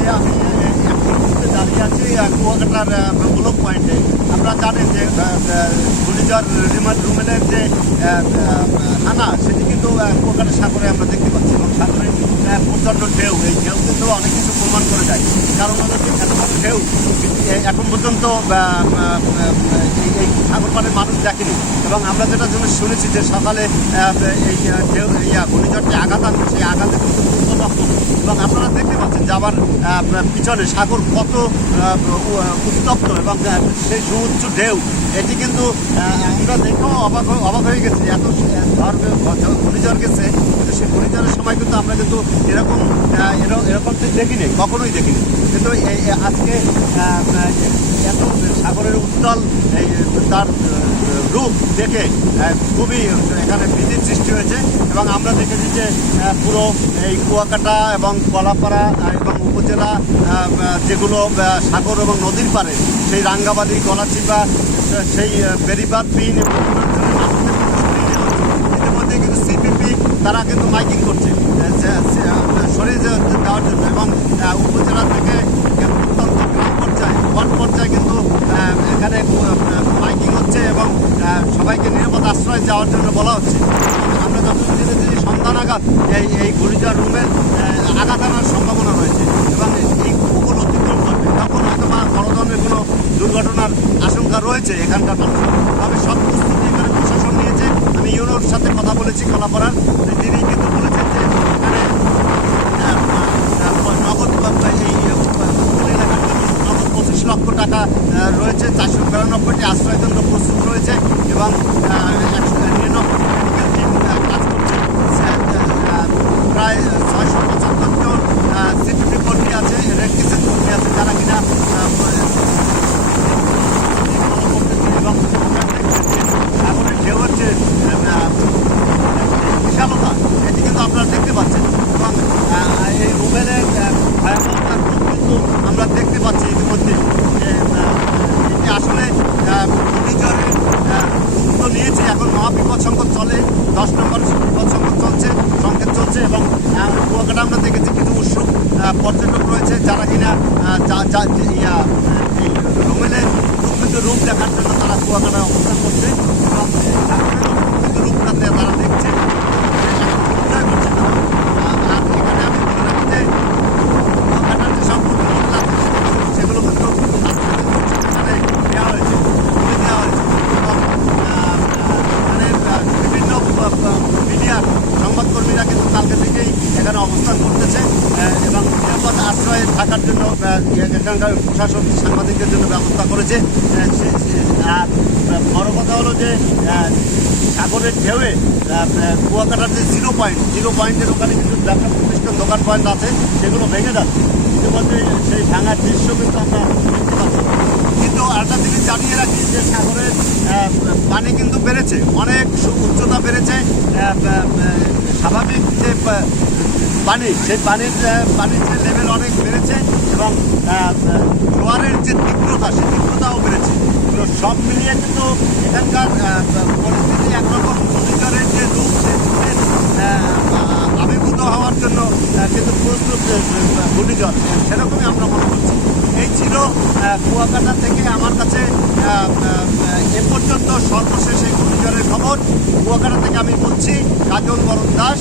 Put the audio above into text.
যে আমি এখন দাঁড়িয়ে আছি কুয়াকাটার ব্লক পয়েন্টে। আপনারা জানেন যে ঘূর্ণিঝড় রুমেলের যে হানা সেটি কিন্তু কুয়াকাটা সাগরে আমরা দেখতে পাচ্ছি, এবং সাগরে প্রচণ্ড ঢেউ। এই ঢেউ কিন্তু অনেক কিছু প্রমাণ করে যায়। কারণ হলো যে এত ঢেউ এখন পর্যন্ত এই সাগর পাড়ের মানুষ দেখেনি। এবং আমরা যেটা জন্য শুনেছি যে সকালে এই ঢেউ ঘূর্ণিঝড়টি আঘাত আনবে, সেই আঘাতে কিন্তু দুর্গম। এবং আপনারা দেখতে পাচ্ছেন যে আবার পিছনে সাগর কত উত্তপ্ত এবং সেই সুউচ্চ ঢেউ, এটি কিন্তু আমরা দেখেও অবাক হয়ে গেছি। এত ঘূর্ণিঝড় গেছে, কিন্তু সেই ঘূর্ণিঝড়ের সময় কিন্তু আমরা কিন্তু এরকম দেখিনি, কখনোই দেখিনি। কিন্তু আজকে এত সাগরের উত্তাল তার রূপ দেখে খুবই এখানে ভীতির সৃষ্টি হয়েছে। এবং আমরা দেখেছি যে পুরো এই কুয়াকাটা এবং কলাপাড়া এবং উপজেলা যেগুলো সাগর এবং নদীর পাড়ে, সেই রাঙ্গাবালি, গলাচিপা, সেই বেরিবাদ, পিন ইতিমধ্যে কিন্তু সিপিপি তারা কিন্তু মাইকিং করছে সরিয়ে দেওয়ার জন্য। এবং উপজেলা থেকে অত্যন্ত গ্রাম পর্যায়ে, ওয়ার্ড পর্যায়ে কিন্তু এখানে মাইকিং হচ্ছে এবং সবাইকে নিরাপদ আশ্রয় যাওয়ার জন্য বলা হচ্ছে। আমরা যতদিন জেনেছি সন্ধ্যা নাগাদ এই ঘূর্ণিঝড় রুমের আঘাত আনার সম্ভাবনা রয়েছে এবং এই উপকূল অতিক্রম করবে, তখন হয়তো বড় ধরনের কোনো দুর্ঘটনার আশঙ্কা রয়েছে এখানকার মানুষ। তবে সব প্রস্তুতি এখানে প্রশাসন নিয়েছে। আমি ইউনোর সাথে কথা বলেছি কলাপাড়ার, তিনি কিন্তু বলেছেন যে এখানে নগদ এই এলাকার জন্য নগদ 25 লক্ষ টাকা রয়েছে, 492টি আশ্রয়কেন্দ্র প্রস্তুত রয়েছে এবং 199 টিম কাজ করছে। প্রায় 675 জন সিপিপি কর্মী আছে, রেড ক্রিসেন্ট কর্মী আছে, যারা কিনা এবং সাগরের ঢেউয়ের যে বিশালতা, এটি কিন্তু আপনারা দেখতে পাচ্ছেন। এবং এই রুমেলের ভয়াবহতার রূপ কিন্তু আমরা দেখতে পাচ্ছি ইতিমধ্যে। এটি আসলে ঘূর্ণিঝড়ের রূপ তো নিয়েছে, এখন মহাবিপদ সংকট চলে, 10 নম্বর বিপদ সংকট চলছে, সংকেত চলছে। এবং কুয়াকাটা আমরা দেখেছি কিছু উৎসুক পর্যটক রয়েছে, যারা কিনা এই রুমেলের রূপ দেখার জন্য তারা কুয়াকাটায় অবস্থান করছে এবং রূপটা তারা দেখছে, এনজয় করছে তারা। আর এখানে আমি বলে রাখি যে কুয়াকাটার যে সব সেগুলো কিন্তু এখানে দেওয়া হয়েছে, তুলে দেওয়া হয়েছে। এবং এখানে বিভিন্ন মিডিয়ার সংবাদকর্মীরা কিন্তু কালকে থেকেই এখানে অবস্থান করতেছে এবং নিরাপদ আশ্রয়ে থাকার জন্য এখানকার প্রশাসন সাংবাদিকদের জন্য ব্যবস্থা করেছে। আর বড় কথা হলো যে সাগরের ঢেউয়ে কুয়াকাটার যে জিরো পয়েন্টের ওখানে কিন্তু ব্যবসা প্রতিষ্ঠান, দোকান পয়েন্ট আছে, সেগুলো ভেঙে যাচ্ছে। ইতিমধ্যে সেই ভাঙার দৃশ্য কিন্তু আমরা দেখতে পাচ্ছি। কিন্তু আরেকটা জিনিস জানিয়ে রাখি যে সাগরের পানি কিন্তু বেড়েছে, অনেক উচ্চতা বেড়েছে। স্বাভাবিক যে পানি, সেই পানির যে লেভেল অনেক বেড়েছে এবং জোয়ারের যে তীব্রতা, সেই তীব্রতাও বেড়েছে। তো সব মিলিয়ে কিন্তু এখানকার পরিস্থিতি একরকম ঘূর্ণিঝড়ের যে রূপ, সেই রূপের আবির্ভূত হওয়ার জন্য কিন্তু প্রস্তুত ঘূর্ণিঝড়, সেরকমই আমরা মনে করছি। এই ছিল কুয়াকাটা থেকে আমার কাছে এ পর্যন্ত সর্বশেষ এই ঘূর্ণিঝড়ের খবর। কুয়াকাটা থেকে আমি বলছি কাজল বরণ দাস।